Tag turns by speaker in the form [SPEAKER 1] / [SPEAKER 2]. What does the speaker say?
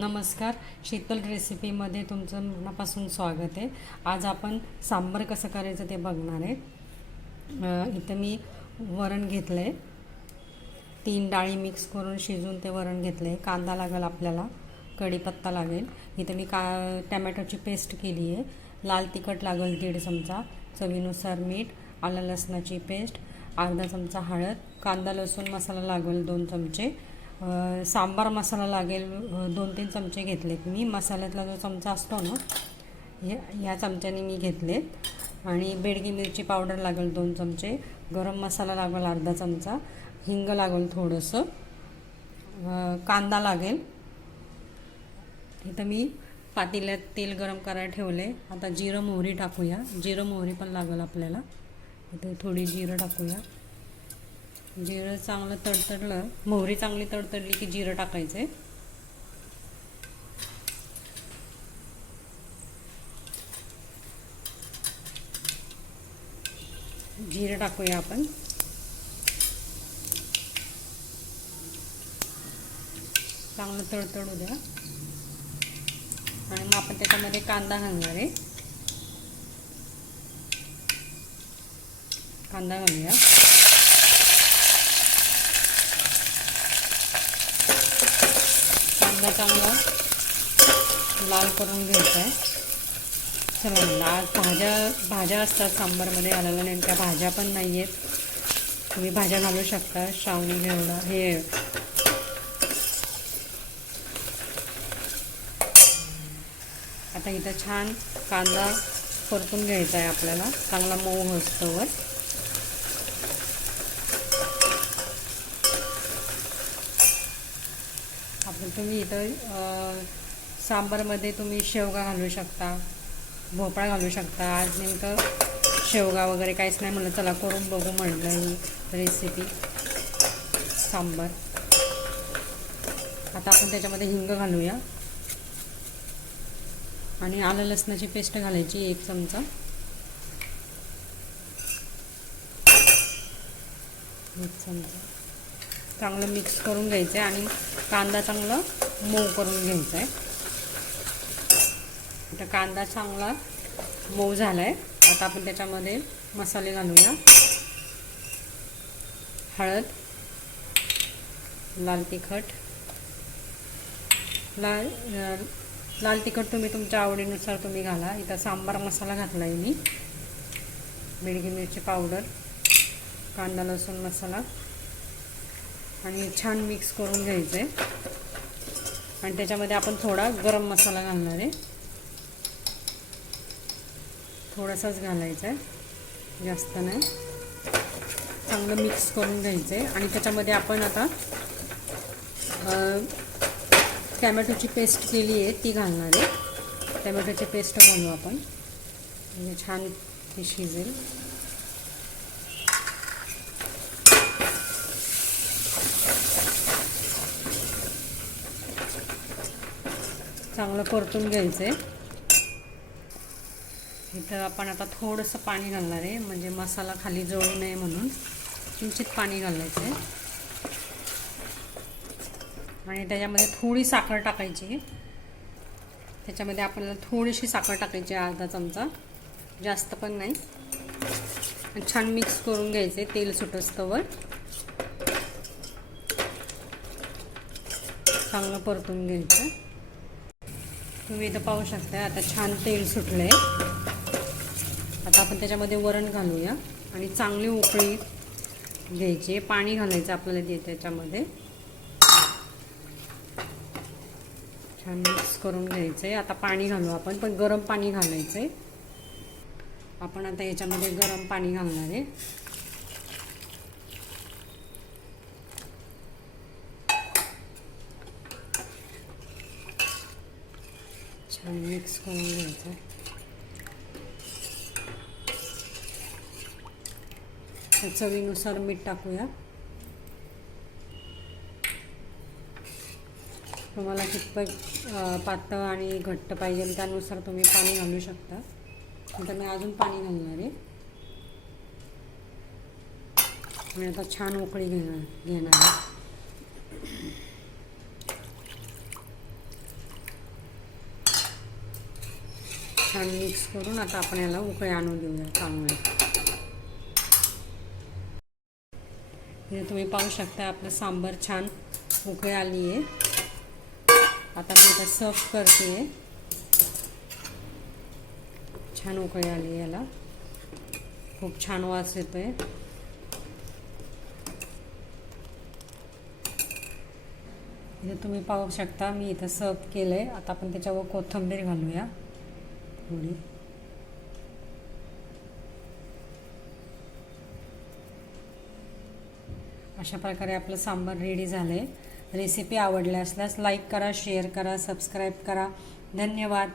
[SPEAKER 1] नमस्कार. शीतल रेसिपीमध्ये तुमचं मनापासून स्वागत आहे. आज आपण सांबर कसं करायचं ते बघणार आहे. इथं मी वरण घेतलं आहे तीन डाळी मिक्स करून शिजवून ते वरण घेतलं आहे कांदा लागेल आपल्याला कढीपत्ता लागेल. इथं मी का टमॅटोची पेस्ट केली आहे. लाल तिखट लागेल दीड चमचा चवीनुसार मीठ आलं लसणाची पेस्ट अर्धा चमचा हळद कांदा लसूण मसाला लागेल दोन चमचे सांबार मसाला लागेल दोन तीन चमचे घेतलेत मी. मसाल्यातला जो चमचा असतो ना हे ह्या चमच्याने मी घेतलेत. आणि बेडगी मिरची पावडर लागेल दोन चमचे. गरम मसाला लागेल अर्धा चमचा. हिंग लागेल थोडंसं. कांदा लागेल. इथं मी पातेल्यात तेल गरम करायला ठेवले आता जिरं मोहरी टाकूया. जिरं मोहरी पण लागेल आपल्याला. इथे थोडी जिरं टाकूया. जिरं चांगलं तडतडलं मोहरी चांगली तडतडली की जिरं टाकायचं. आहे जिरं टाकूया आपण. चांगलं तडतडू द्या. आणि मग आपण त्याच्यामध्ये कांदा घालणार आहे. कांदा घालूया. कांदा चांगला लाल करून घ्यायचा आहे. चला लाल भाज्या भाज्या असतात सांबारमध्ये घालायला नेमक्या भाज्या पण नाही आहेत. तुम्ही भाज्या घालू शकता श्रावणी घेवडा हे. आता इथं छान कांदा परतून घ्यायचा आहे आपल्याला. चांगला मऊ असतो वर आपण तुम्ही इथं सांबारमध्ये तुम्ही शेवगा घालू शकता भोपळा घालू शकता. आज नेमकं शेवगा वगैरे काहीच नाही म्हणलं चला करून बघू म्हणलं ही रेसिपी सांबार. आता आपण त्याच्यामध्ये हिंग घालूया. आणि आलं लसणाची पेस्ट घालायची एक चमचा. एक चमचा. चांगलं मिक्स करून घ्यायचं आहे आणि कांदा चांगला मऊ करून घ्यायचा आहे. आता कांदा चांगला मऊ झाला आहे आता आपण त्याच्यामध्ये मसाले घालूया. हळद लाल तिखट. लाल लाल तिखट तुम्ही तुमच्या आवडीनुसार तुम्ही घाला. इथं सांबार मसाला घातला आहे मी. मिडगी मिरची पावडर कांदा लसूण मसाला. आणि छान मिक्स करून घ्यायचं आहे आणि त्याच्यामध्ये आपण थोडा गरम मसाला घालणार आहे. थोडासाच घालायचा आहे जास्त नाही. चांगलं मिक्स करून घ्यायचं आहे आणि त्याच्यामध्ये आपण आता टॅमॅटोची पेस्ट केली आहे ती घालणार आहे. टॅमॅटोची पेस्ट घालू आपण. म्हणजे छान ती शिजेल. चांगलं परतून घ्यायचं आहे इथं आपण आता थोडंसं पाणी घालणार आहे म्हणजे मसाला खाली जळू नये म्हणून. किंचित पाणी घालायचं आहे आणि त्याच्यामध्ये थोडी साखर टाकायची. त्याच्यामध्ये आपल्याला थोडीशी साखर टाकायची आहे अर्धा चमचा. जास्त पण नाही. छान मिक्स करून घ्यायचे तेल सुटस्तवर. चांगलं परतून घ्यायचं. तुम्ही इथं पाहू शकता आता छान तेल सुटलं आहे आता आपण त्याच्यामध्ये वरण घालूया आणि चांगली उकळी घ्यायची. पाणी घालायचं आपल्याला ते त्याच्यामध्ये. छान मिक्स करून घ्यायचं आहे आता पाणी घालू आपण पण गरम पाणी घालायचं आहे आपण आता याच्यामध्ये गरम पाणी घालणार आहे. छान मिक्स करून घ्यायचं चवीनुसार मीठ टाकूया तुम्हाला कितपत पातळ आणि घट्ट पाहिजे त्यानुसार तुम्ही पाणी घालू शकता. नंतर मी अजून पाणी घालणार आहे. आणि आता छान उकळी घेणार घेणार आहे. छान मिक्स करून आता आपण याला उकळी आणून देऊया चांगले. इथे तुम्ही पाहू शकता आपलं सांबर छान उकळी आली आहे. आता मी इथं सर्व करते. छान उकळी आली याला. खूप छान वास येतोय. इथे तुम्ही पाहू शकता मी इथं सर्व केलं आहे आता आपण त्याच्यावर कोथिंबीर घालूया. थोडी अशा प्रकारे आपलं सांबार रेडी झालं आहे रेसिपी आवडल्या असल्यास लाईक करा शेअर करा सबस्क्राईब करा. धन्यवाद.